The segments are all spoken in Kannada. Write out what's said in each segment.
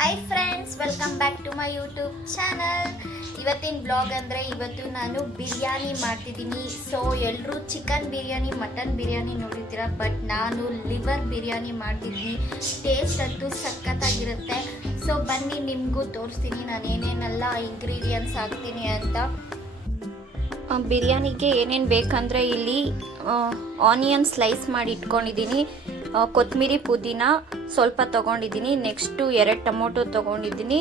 Hi friends, welcome back to my YouTube channel. ಇವತ್ತಿನ ಬ್ಲಾಗ್ ಅಂದರೆ ಇವತ್ತು ನಾನು ಬಿರಿಯಾನಿ ಮಾಡ್ತಿದ್ದೀನಿ. ಸೊ ಎಲ್ಲರೂ ಚಿಕನ್ ಬಿರಿಯಾನಿ, ಮಟನ್ ಬಿರಿಯಾನಿ ನೋಡಿದ್ದೀರ, ಬಟ್ ನಾನು ಲಿವರ್ ಬಿರಿಯಾನಿ ಮಾಡ್ತಿದ್ದೀನಿ. ಟೇಸ್ಟ್ ಅಂತೂ ಸಖತ್ತಾಗಿರುತ್ತೆ. ಸೊ ಬನ್ನಿ ನಿಮಗೂ ತೋರಿಸ್ತೀನಿ ನಾನು ಏನೇನೆಲ್ಲ ಇಂಗ್ರೀಡಿಯೆಂಟ್ಸ್ ಹಾಕ್ತೀನಿ ಅಂತ. ಬಿರಿಯಾನಿಗೆ ಏನೇನು ಬೇಕಂದರೆ ಇಲ್ಲಿ ಆನಿಯನ್ ಸ್ಲೈಸ್ ಮಾಡಿ ಇಟ್ಕೊಂಡಿದ್ದೀನಿ, ಕೊತ್ತಂಬರಿ ಪುದೀನ ಸ್ವಲ್ಪ ತೊಗೊಂಡಿದ್ದೀನಿ, ನೆಕ್ಸ್ಟು 2 ಟೊಮೊಟೊ ತೊಗೊಂಡಿದ್ದೀನಿ.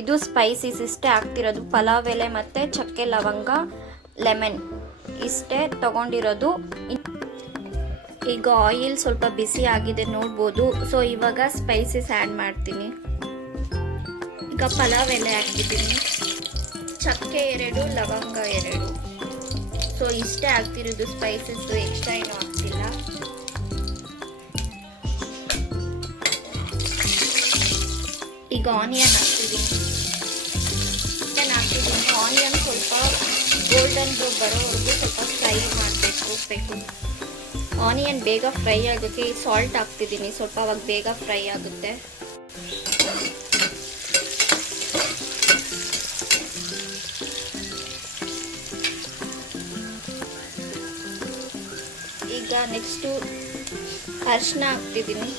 ಇದು ಸ್ಪೈಸಸ್ ಇಷ್ಟೇ ಆಗ್ತಿರೋದು, ಪಲಾವ್ ಎಲೆ ಮತ್ತು ಚಕ್ಕೆ ಲವಂಗ ಲೆಮನ್ ಇಷ್ಟೇ ತೊಗೊಂಡಿರೋದು. ಈಗ ಆಯಿಲ್ ಸ್ವಲ್ಪ ಬಿಸಿ ಆಗಿದೆ ನೋಡ್ಬೋದು. ಸೊ ಇವಾಗ ಸ್ಪೈಸಸ್ ಆ್ಯಡ್ ಮಾಡ್ತೀನಿ. ಈಗ ಪಲಾವ್ ಎಲೆ ಹಾಕ್ತಿದ್ದೀನಿ, ಚಕ್ಕೆ 2, ಲವಂಗ 2. ಸೊ ಇಷ್ಟೇ ಆಗ್ತಿರೋದು ಸ್ಪೈಸಸ್ಸು, ಎಕ್ಸ್ಟ್ರಾ ಏನೂ ಆಗ್ತಿಲ್ಲ. ಈಗ ಆನಿಯನ್ ಹಾಕ್ತಿದ್ದೀನಿ. ಆನಿಯನ್ ಸ್ವಲ್ಪ ಗೋಲ್ಡನ್ ಬರೋವರೆಗೂ ಸ್ವಲ್ಪ ಫ್ರೈ ಮಾಡಬೇಕು. ಆನಿಯನ್ ಬೇಗ ಫ್ರೈ ಆಗೋಕ್ಕೆ ಸಾಲ್ಟ್ ಹಾಕ್ತಿದ್ದೀನಿ ಸ್ವಲ್ಪ, ಅವಾಗ ಬೇಗ ಫ್ರೈ ಆಗುತ್ತೆ. ಈಗ ನೆಕ್ಸ್ಟು ಅರಿಶಿನ ಹಾಕ್ತಿದ್ದೀನಿ.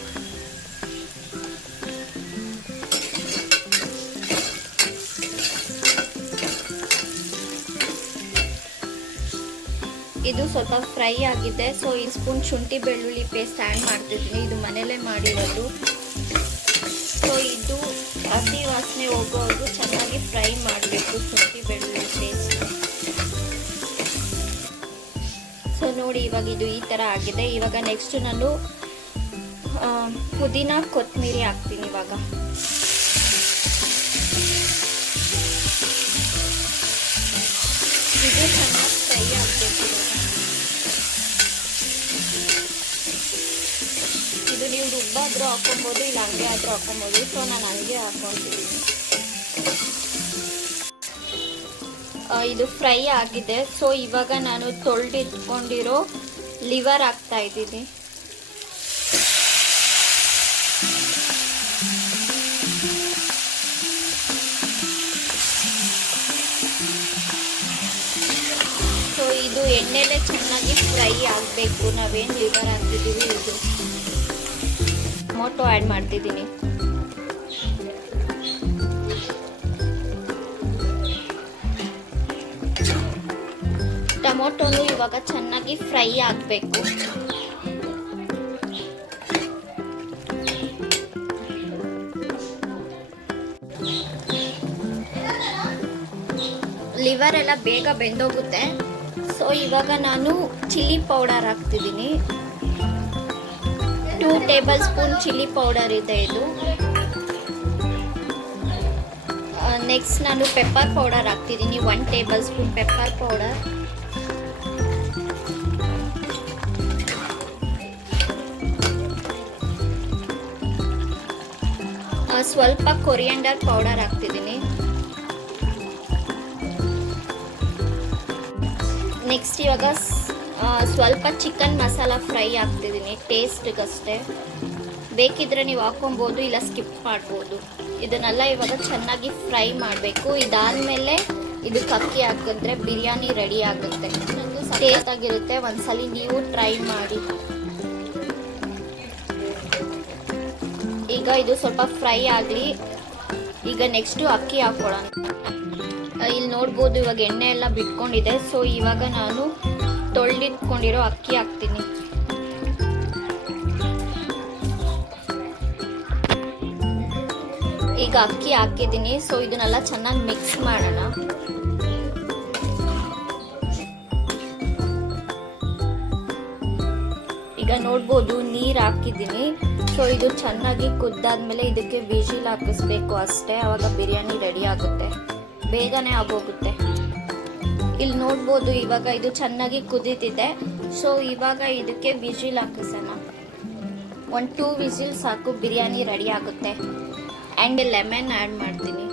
ಇದು ಸ್ವಲ್ಪ ಫ್ರೈ ಆಗಿದೆ. ಸೊ 1 ಸ್ಪೂನ್ ಶುಂಠಿ ಬೆಳ್ಳುಳ್ಳಿ ಪೇಸ್ಟ್ ಆ್ಯಡ್ ಮಾಡ್ತಿದ್ದೀನಿ, ಇದು ಮನೇಲೇ ಮಾಡಿರೋದು. ಸೊ ಇದು ಹಸಿ ವಾಸನೆ ಹೋಗೋವರೆಗೂ ಚೆನ್ನಾಗಿ ಫ್ರೈ ಮಾಡಬೇಕು ಶುಂಠಿ ಬೆಳ್ಳುಳ್ಳಿ ಪೇಸ್ಟ್. ಸೊ ನೋಡಿ ಇವಾಗ ಇದು ಈ ಥರ ಆಗಿದೆ. ಇವಾಗ ನೆಕ್ಸ್ಟ್ ನಾನು ಪುದೀನ ಕೊತ್ತಂಬರಿ ಹಾಕ್ತೀನಿ. ಇವಾಗ ಇದು ಚೆನ್ನಾಗಿ ಫ್ರೈ ಆಗಬೇಕು. ಇದು ನೀವು ರುಬ್ಬಾದರೂ ಹಾಕೊಬೋದು, ಇಲ್ಲ ಹಂಗೆ ಆದರೂ ಹಾಕೊಬೋದು. ಸೊ ನಾನು ಹಂಗೆ ಹಾಕ್ಕೊತಿದ್ದೀನಿ. ಇದು ಫ್ರೈ ಆಗಿದೆ. ಸೊ ಇವಾಗ ನಾನು ತೊಳೆದಿಟ್ಕೊಂಡಿರೋ ಲಿವರ್ ಹಾಕ್ತಾ ಇದ್ದೀನಿ. ಸೊ ಇದು ಎಣ್ಣೆಲೆ ಚೆನ್ನಾಗಿ ಫ್ರೈ ಆಗಬೇಕು. ನಾವೇನು ಲಿವರ್ ಹಾಕ್ತಿದ್ದೀವಿ, ಇದು ಟೊಮೊಟೊ ಆ್ಯಡ್ ಮಾಡ್ತಿದ್ದೀನಿ. ಟೊಮೊಟೊನು ಇವಾಗ ಚೆನ್ನಾಗಿ ಫ್ರೈ ಆಗಬೇಕು. ಲಿವರ್ ಎಲ್ಲ ಬೇಗ ಬೆಂದೋಗುತ್ತೆ. ಸೊ ಇವಾಗ ನಾನು ಚಿಲ್ಲಿ ಪೌಡರ್ ಹಾಕ್ತಿದ್ದೀನಿ. 2 ಟೇಬಲ್ ಸ್ಪೂನ್ ಚಿಲ್ಲಿ ಪೌಡರ್ ಇದೆ ಇದು. ನೆಕ್ಸ್ಟ್ ನಾನು ಪೆಪ್ಪರ್ ಪೌಡರ್ ಹಾಕ್ತಿದ್ದೀನಿ, 1 ಟೇಬಲ್ ಸ್ಪೂನ್ ಪೆಪ್ಪರ್ ಪೌಡರ್. ಸ್ವಲ್ಪ ಕೊರಿಯಂಡರ್ ಪೌಡರ್ ಹಾಕ್ತಿದ್ದೀನಿ. ನೆಕ್ಸ್ಟ್ ಇವಾಗ ಸ್ವಲ್ಪ ಚಿಕನ್ ಮಸಾಲ ಫ್ರೈ ಹಾಕ್ತಿದ್ದೀನಿ, ಟೇಸ್ಟ್ಗಷ್ಟೇ. ಬೇಕಿದ್ರೆ ನೀವು ಹಾಕೊಬೋದು, ಇಲ್ಲ ಸ್ಕಿಪ್ ಮಾಡ್ಬೋದು. ಇದನ್ನೆಲ್ಲ ಇವಾಗ ಚೆನ್ನಾಗಿ ಫ್ರೈ ಮಾಡಬೇಕು. ಇದಾದಮೇಲೆ ಇದಕ್ಕೆ ಅಕ್ಕಿ ಹಾಕಿದ್ರೆ ಬಿರಿಯಾನಿ ರೆಡಿ ಆಗುತ್ತೆ. ಟೇಸ್ಟ್ ಆಗಿರುತ್ತೆ, ಒಂದ್ಸಲಿ ನೀವು ಟ್ರೈ ಮಾಡಿ. ಈಗ ಇದು ಸ್ವಲ್ಪ ಫ್ರೈ ಆಗಲಿ. ಈಗ ನೆಕ್ಸ್ಟು ಅಕ್ಕಿ ಹಾಕ್ಕೊಳ್ಳೋಣ. ಇಲ್ಲಿ ನೋಡ್ಬೋದು ಇವಾಗ ಎಣ್ಣೆ ಎಲ್ಲ ಬಿಟ್ಕೊಂಡಿದೆ. ಸೊ ಇವಾಗ ನಾನು ತೊಳೆದಿಟ್ಕೊಂಡಿರೋ ಅಕ್ಕಿ ಹಾಕ್ತೀನಿ. ಈಗ ಅಕ್ಕಿ ಹಾಕಿದ್ದೀನಿ. ಸೊ ಇದನ್ನೆಲ್ಲ ಚೆನ್ನಾಗಿ ಮಿಕ್ಸ್ ಮಾಡೋಣ. ಈಗ ನೋಡ್ಬೋದು ನೀರು ಹಾಕಿದ್ದೀನಿ. ಸೊ ಇದು ಚೆನ್ನಾಗಿ ಕುದ್ದಾದ್ಮೇಲೆ ಇದಕ್ಕೆ ವಿಜಿಲ್ ಹಾಕಿಸ್ಬೇಕು ಅಷ್ಟೇ, ಆವಾಗ ಬಿರಿಯಾನಿ ರೆಡಿ ಆಗುತ್ತೆ, ಬೇಗನೆ ಆಗೋಗುತ್ತೆ. ಇಲ್ಲಿ ನೋಡ್ಬೋದು ಇವಾಗ ಇದು ಚೆನ್ನಾಗಿ ಕುದೀತಿದೆ. ಸೊ ಇವಾಗ ಇದಕ್ಕೆ ವಿಜಿಲ್ ಹಾಕಿಸೋಣ. 1-2 ವಿಜಿಲ್ ಸಾಕು, ಬಿರಿಯಾನಿ ರೆಡಿ ಆಗುತ್ತೆ. ಆ್ಯಂಡ್ ಲೆಮನ್ ಆ್ಯಡ್ ಮಾಡ್ತೀನಿ.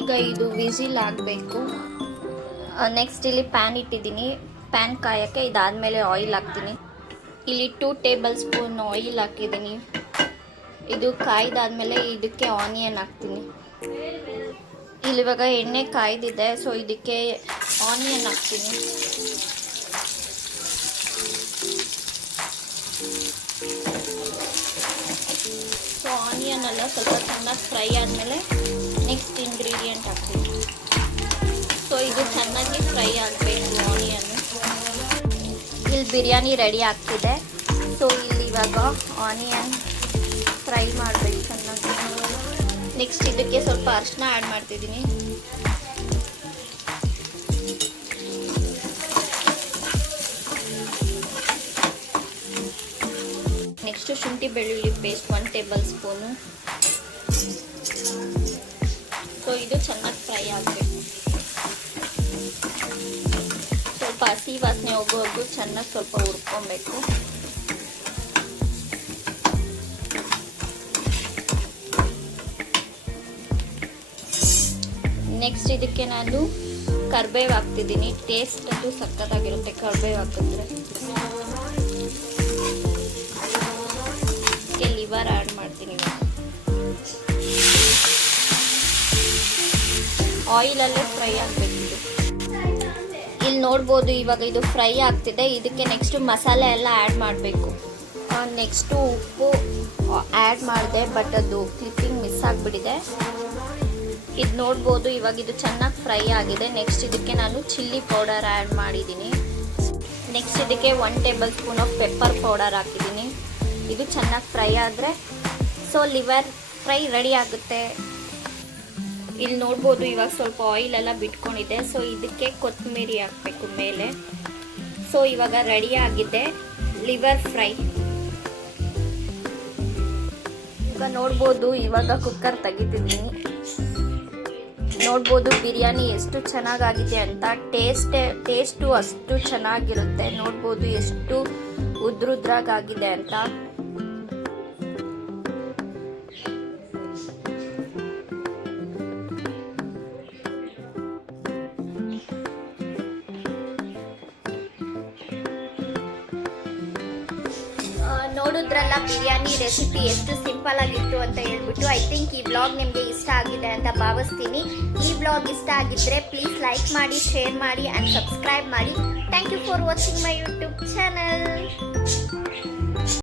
ಈಗ ಇದು ವಿಜಿಲ್ ಆಗಬೇಕು. ನೆಕ್ಸ್ಟ್ ಇಲ್ಲಿ ಪ್ಯಾನ್ ಇಟ್ಟಿದ್ದೀನಿ, ಪ್ಯಾನ್ ಕಾಯೋಕ್ಕೆ. ಇದಾದಮೇಲೆ ಆಯಿಲ್ ಹಾಕ್ತೀನಿ. ಇಲ್ಲಿ 2 ಟೇಬಲ್ ಸ್ಪೂನ್ ಆಯಿಲ್ ಹಾಕಿದ್ದೀನಿ. ಇದು ಕಾಯ್ದಾದ್ಮೇಲೆ ಇದಕ್ಕೆ ಆನಿಯನ್ ಹಾಕ್ತೀನಿ. ಇಲ್ಲಿವಾಗ ಎಣ್ಣೆ ಕಾಯ್ದಿದೆ, ಸೊ ಇದಕ್ಕೆ ಆನಿಯನ್ ಹಾಕ್ತೀನಿ. ಸೊ ಆನಿಯನ್ ಎಲ್ಲ ಸ್ವಲ್ಪ ಚೆನ್ನಾಗಿ ಫ್ರೈ ಆದಮೇಲೆ ನೆಕ್ಸ್ಟ್ ಇಂಗ್ರೀಡಿಯೆಂಟ್ ಹಾಕ್ತೀನಿ. ಸೊ ಇದು ಚೆನ್ನಾಗಿ ಫ್ರೈ ಆಗಬೇಕು ಆನಿಯನ್ನು. ಇಲ್ಲಿ ಬಿರಿಯಾನಿ ರೆಡಿ ಆಗ್ತಿದೆ. ಸೊ ಇಲ್ಲಿ ಇವಾಗ ಆನಿಯನ್ ಫ್ರೈ ಮಾಡಬೇಕು ಚೆನ್ನಾಗಿ. ನೆಕ್ಸ್ಟ್ ಇದಕ್ಕೆ ಸ್ವಲ್ಪ ಅರಿಶಿನ ಆ್ಯಡ್ ಮಾಡ್ತಿದ್ದೀನಿ. ನೆಕ್ಸ್ಟು ಶುಂಠಿ ಬೆಳ್ಳುಳ್ಳಿ ಪೇಸ್ಟ್ 1 ಟೇಬಲ್ ಸ್ಪೂನು. ಸೊ ಇದು ಚೆನ್ನಾಗಿ ಫ್ರೈ ಆಗಬೇಕು. ಸ್ವಲ್ಪ ಹಸಿ ವಾಸನೆ ಹೋಗೋವರೆಗೂ ಚೆನ್ನಾಗಿ ಸ್ವಲ್ಪ ಹುರ್ಕೊಬೇಕು. ನೆಕ್ಸ್ಟ್ ಇದಕ್ಕೆ ನಾನು ಕರಿಬೇವು ಹಾಕ್ತಿದ್ದೀನಿ. ಟೇಸ್ಟ್ ಅಂತೂ ಸಕ್ಕತ್ತಾಗಿರುತ್ತೆ ಕರಿಬೇವು ಹಾಕಿದ್ರೆ. ಲಿವರ್ ಆ್ಯಡ್ ಮಾಡ್ತೀನಿ. ಆಯಿಲಲ್ಲೇ ಫ್ರೈ ಆಗಬೇಕು. ಇಲ್ಲಿ ನೋಡ್ಬೋದು ಇವಾಗ ಇದು ಫ್ರೈ ಆಗ್ತಿದೆ. ಇದಕ್ಕೆ ನೆಕ್ಸ್ಟು ಮಸಾಲೆ ಎಲ್ಲ ಆ್ಯಡ್ ಮಾಡಬೇಕು. ನೆಕ್ಸ್ಟು ಉಪ್ಪು ಆ್ಯಡ್ ಮಾಡಿದೆ, ಬಟ್ ಅದು ಕ್ಲಿಪ್ಪಿಂಗ್ ಮಿಸ್ ಆಗಿಬಿಟ್ಟಿದೆ. ಇದು ನೋಡ್ಬೋದು ಇವಾಗ ಇದು ಚೆನ್ನಾಗಿ ಫ್ರೈ ಆಗಿದೆ. ನೆಕ್ಸ್ಟ್ ಇದಕ್ಕೆ ನಾನು ಚಿಲ್ಲಿ ಪೌಡರ್ ಆ್ಯಡ್ ಮಾಡಿದ್ದೀನಿ. ನೆಕ್ಸ್ಟ್ ಇದಕ್ಕೆ 1 table spoon of pepper powder ಹಾಕಿದ್ದೀನಿ. ಇದು ಚೆನ್ನಾಗಿ ಫ್ರೈ ಆದರೆ ಸೊ ಲಿವರ್ ಫ್ರೈ ರೆಡಿ ಆಗುತ್ತೆ. ಇಲ್ಲಿ ನೋಡ್ಬೋದು ಇವಾಗ ಸ್ವಲ್ಪ ಆಯಿಲ್ ಎಲ್ಲ ಬಿಟ್ಕೊಂಡಿದೆ. ಸೊ ಇದಕ್ಕೆ ಕೊತ್ತಂಬರಿ ಹಾಕಬೇಕು ಮೇಲೆ. ಸೊ ಇವಾಗ ರೆಡಿ ಆಗಿದೆ ಲಿವರ್ ಫ್ರೈ. ಈಗ ನೋಡ್ಬೋದು ಇವಾಗ ಕುಕ್ಕರ್ ತೆಗಿತಿದ್ದೀನಿ. ನೋಡ್ಬೋದು ಬಿರಿಯಾನಿ ಎಷ್ಟು ಚೆನ್ನಾಗಾಗಿದೆ ಅಂತ. ಟೇಸ್ಟು ಅಷ್ಟು ಚೆನ್ನಾಗಿರುತ್ತೆ. ನೋಡ್ಬೋದು ಎಷ್ಟು ಉದ್ರುದ್ರಾಗಿದೆ ಅಂತ. ನೋಡಿದ್ರಲ್ಲ ಬಿರಿಯಾನಿ ರೆಸಿಪಿ ಎಷ್ಟು ಸಿಂಪಲ್ ಆಗಿತ್ತು ಅಂತ ಹೇಳ್ಬಿಟ್ಟು. ಐ ಥಿಂಕ್ ಈ ವ್ಲಾಗ್ ನಿಮಗೆ ಇಷ್ಟ ಆಗಿದೆ ಅಂತ ಭಾವಿಸ್ತೀನಿ. ಈ ವ್ಲಾಗ್ ಇಷ್ಟ ಆಗಿದ್ರೆ ಪ್ಲೀಸ್ ಲೈಕ್ ಮಾಡಿ, ಶೇರ್ ಮಾಡಿ ಆ್ಯಂಡ್ ಸಬ್ಸ್ಕ್ರೈಬ್ ಮಾಡಿ. Thank you for watching my YouTube channel.